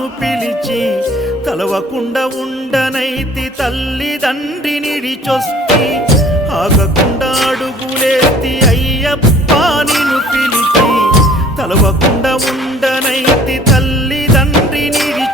నిన్ను పిలిచి తలవకుండా ఉండనైతి తల్లిదండ్రి నిడిచొస్తి ఆగకుండా అడుగులేస్తి అయ్యప్ప నిన్ను పిలిచి తలవకుండా ఉండనైతి తల్లిదండ్రి నిడిచొస్తి